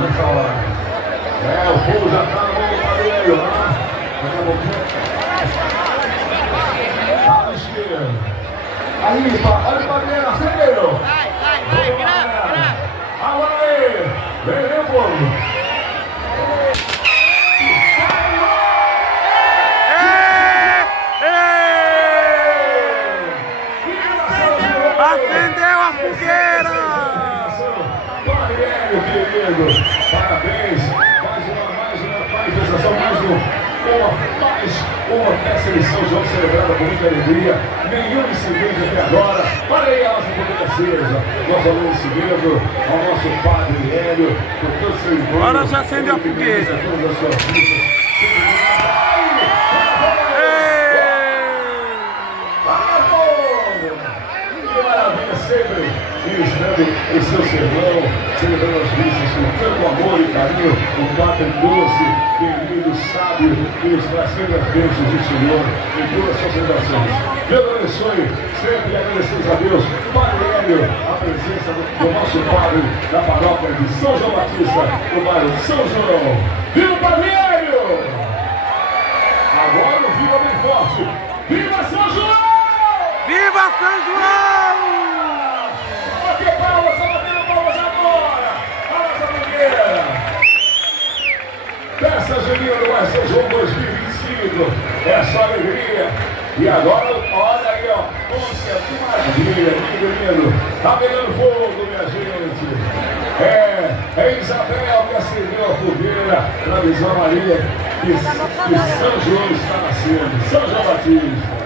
nessa hora. O fogo já tá no barulho, né? Daqui a pouquinho. Tá na esquerda. Aí, olha o Padrinho, acendeu. Vai, grava. Agora aí, vem o fogo. Acendeu a fogueira! Padrinho, querido, parabéns. Mais uma manifestação, mais uma festa de São João celebrada com muita alegria. Nenhum incidente até agora. Olha aí a nossa fogueira acesa. Nós agradecimento ao nosso Padre Hélio por todo o seu empenho. Agora já acendeu a fogueira. Todas as suas vidas. Sempre ministrando o seu sermão, celebrando as missas com tanto amor e carinho, um Padre doce, querido, sábio, que nos traz sempre as bênçãos do Senhor em todas as suas celebrações. Deus abençoe, sempre agradecemos a Deus, Padre Hélio, a presença do nosso Padre da paróquia de São João Batista, no bairro São João. Viva o Padre Hélio! Agora o viva bem forte! Viva São João! Viva São João! Festa Junina do São João 2025, essa alegria. E agora, olha aí, ó, nossa, que maravilha, lindo. Tá pegando fogo, minha gente. É Isabel que acendeu a fogueira na visão Maria, que São João está nascendo, São João Batista.